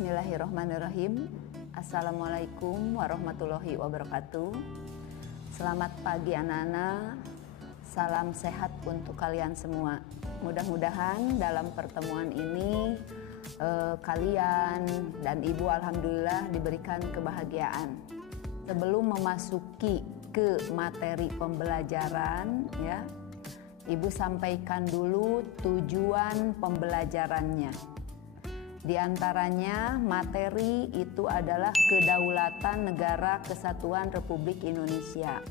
Bismillahirrahmanirrahim. Assalamualaikum warahmatullahi wabarakatuh. Selamat pagi anak-anak. Salam sehat untuk kalian semua. Mudah-mudahan dalam pertemuan ini kalian dan ibu alhamdulillah diberikan kebahagiaan. Sebelum memasuki ke materi pembelajaran ya, ibu sampaikan dulu tujuan pembelajarannya. Di antaranya materi itu adalah Kedaulatan Negara Kesatuan Republik Indonesia.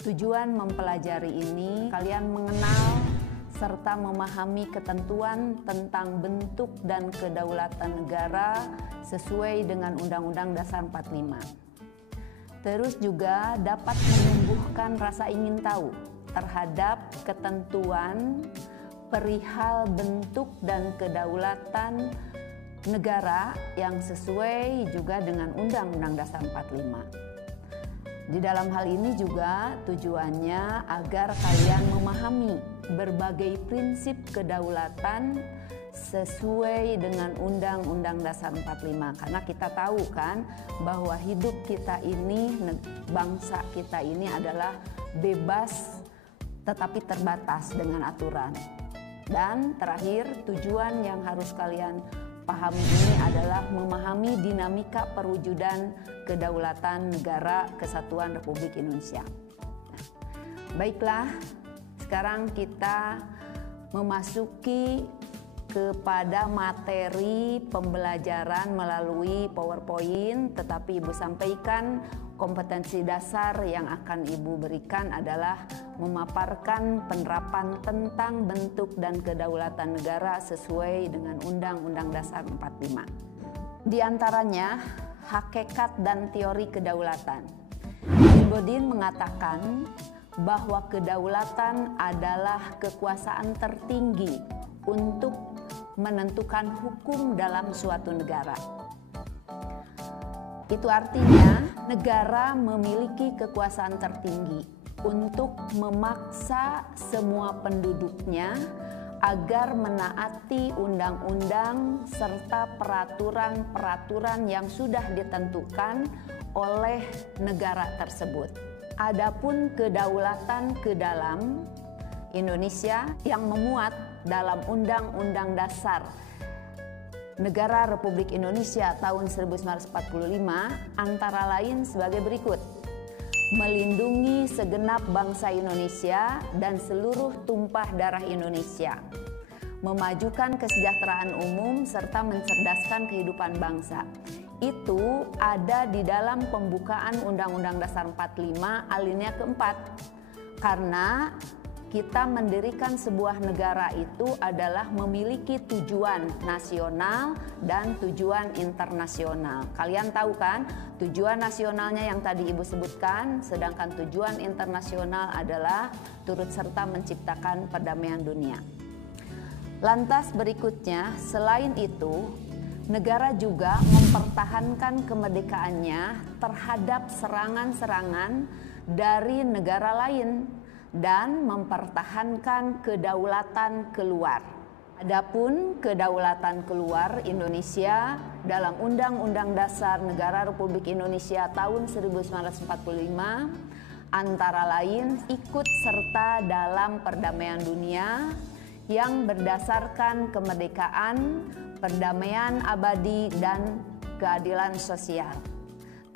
Tujuan mempelajari ini kalian mengenal serta memahami ketentuan tentang bentuk dan kedaulatan negara sesuai dengan Undang-Undang Dasar 45. Terus juga dapat menumbuhkan rasa ingin tahu terhadap ketentuan perihal bentuk dan kedaulatan negara yang sesuai juga dengan Undang-Undang Dasar 45. Di dalam hal ini juga tujuannya agar kalian memahami berbagai prinsip kedaulatan sesuai dengan Undang-Undang Dasar 45. Karena kita tahu kan bahwa hidup kita ini, bangsa kita ini adalah bebas tetapi terbatas dengan aturan. Dan terakhir, tujuan yang harus kalian pahami ini adalah memahami dinamika perwujudan kedaulatan negara kesatuan Republik Indonesia. Baiklah, sekarang kita memasuki kepada materi pembelajaran melalui PowerPoint, tetapi Ibu sampaikan kompetensi dasar yang akan Ibu berikan adalah memaparkan penerapan tentang bentuk dan kedaulatan negara sesuai dengan Undang-Undang Dasar 45. Di antaranya, hakikat dan teori kedaulatan. Bodin mengatakan bahwa kedaulatan adalah kekuasaan tertinggi untuk menentukan hukum dalam suatu negara. Itu artinya negara memiliki kekuasaan tertinggi untuk memaksa semua penduduknya agar menaati undang-undang serta peraturan-peraturan yang sudah ditentukan oleh negara tersebut. Adapun kedaulatan ke dalam Indonesia yang memuat dalam Undang-Undang Dasar Negara Republik Indonesia tahun 1945 antara lain sebagai berikut: melindungi segenap bangsa Indonesia dan seluruh tumpah darah Indonesia, memajukan kesejahteraan umum serta mencerdaskan kehidupan bangsa. Itu ada di dalam pembukaan Undang-Undang Dasar 45 alinea keempat. Karena kita mendirikan sebuah negara itu adalah memiliki tujuan nasional dan tujuan internasional. Kalian tahu kan, tujuan nasionalnya yang tadi Ibu sebutkan, sedangkan tujuan internasional adalah turut serta menciptakan perdamaian dunia. Lantas berikutnya, selain itu, negara juga mempertahankan kemerdekaannya terhadap serangan-serangan dari negara lain dan mempertahankan kedaulatan keluar. Adapun kedaulatan keluar Indonesia dalam Undang-Undang Dasar Negara Republik Indonesia tahun 1945 antara lain ikut serta dalam perdamaian dunia yang berdasarkan kemerdekaan, perdamaian abadi, dan keadilan sosial.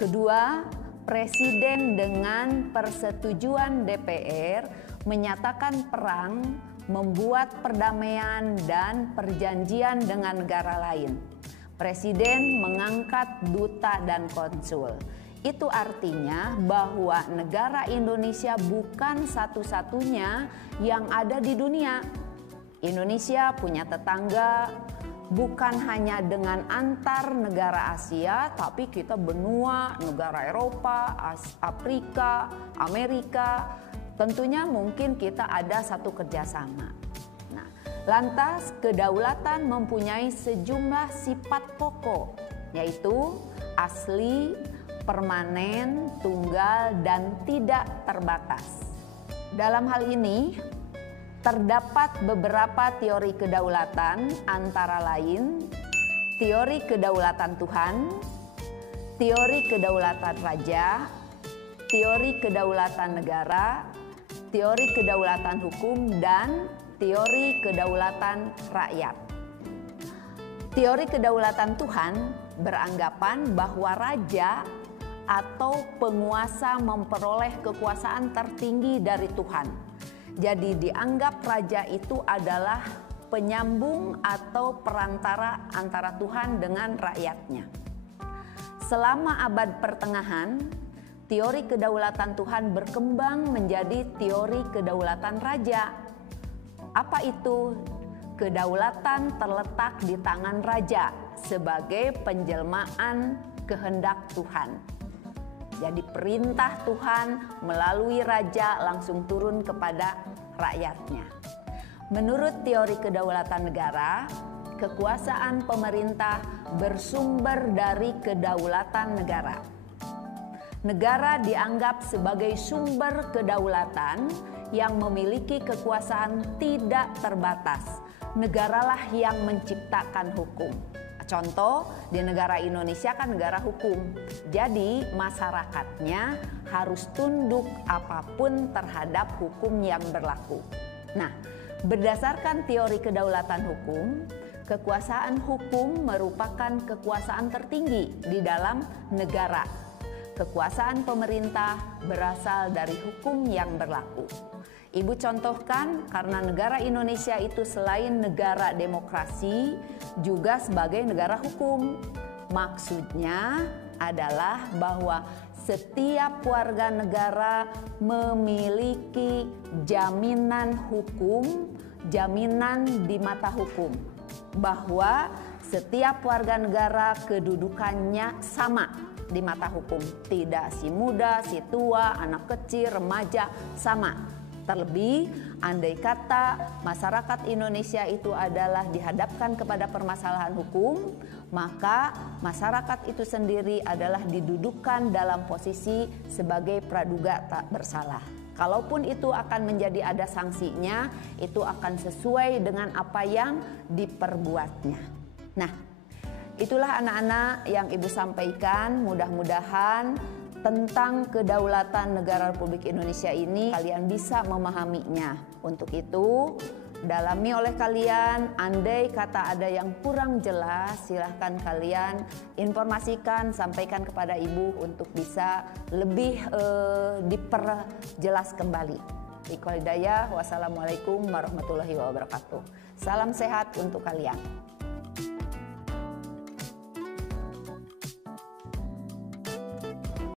Kedua, Presiden dengan persetujuan DPR menyatakan perang, membuat perdamaian dan perjanjian dengan negara lain. Presiden mengangkat duta dan konsul. Itu artinya bahwa negara Indonesia bukan satu-satunya yang ada di dunia. Indonesia punya tetangga, bukan hanya dengan antar negara Asia, tapi kita benua, negara Eropa, Afrika, Amerika. Tentunya mungkin kita ada satu kerjasama. Nah, lantas kedaulatan mempunyai sejumlah sifat pokok, yaitu asli, permanen, tunggal, dan tidak terbatas. Dalam hal ini, terdapat beberapa teori kedaulatan, antara lain teori kedaulatan Tuhan, teori kedaulatan raja, teori kedaulatan negara, teori kedaulatan hukum, dan teori kedaulatan rakyat. Teori kedaulatan Tuhan beranggapan bahwa raja atau penguasa memperoleh kekuasaan tertinggi dari Tuhan. Jadi dianggap raja itu adalah penyambung atau perantara antara Tuhan dengan rakyatnya. Selama abad pertengahan, teori kedaulatan Tuhan berkembang menjadi teori kedaulatan raja. Apa itu? Kedaulatan terletak di tangan raja sebagai penjelmaan kehendak Tuhan. Jadi perintah Tuhan melalui raja langsung turun kepada rakyatnya. Menurut teori kedaulatan negara, kekuasaan pemerintah bersumber dari kedaulatan negara. Negara dianggap sebagai sumber kedaulatan yang memiliki kekuasaan tidak terbatas. Negaralah yang menciptakan hukum. Contoh, di negara Indonesia kan negara hukum. Jadi masyarakatnya harus tunduk apapun terhadap hukum yang berlaku. Nah, berdasarkan teori kedaulatan hukum, kekuasaan hukum merupakan kekuasaan tertinggi di dalam negara. Kekuasaan pemerintah berasal dari hukum yang berlaku. Ibu contohkan, karena negara Indonesia itu selain negara demokrasi, juga sebagai negara hukum. Maksudnya adalah bahwa setiap warga negara memiliki jaminan hukum, jaminan di mata hukum. Bahwa setiap warga negara kedudukannya sama di mata hukum. Tidak si muda, si tua, anak kecil, remaja, sama. Terlebih, andai kata masyarakat Indonesia itu adalah dihadapkan kepada permasalahan hukum, maka masyarakat itu sendiri adalah didudukkan dalam posisi sebagai praduga tak bersalah. Kalaupun itu akan menjadi ada sanksinya, itu akan sesuai dengan apa yang diperbuatnya. Nah, itulah anak-anak yang Ibu sampaikan. Mudah-mudahan tentang kedaulatan negara Republik Indonesia ini kalian bisa memahaminya. Untuk itu, dalami oleh kalian. Andai kata ada yang kurang jelas, silahkan kalian informasikan, sampaikan kepada Ibu untuk bisa lebih diperjelas kembali. Iqwal hidayah, wassalamualaikum warahmatullahi wabarakatuh. Salam sehat untuk kalian.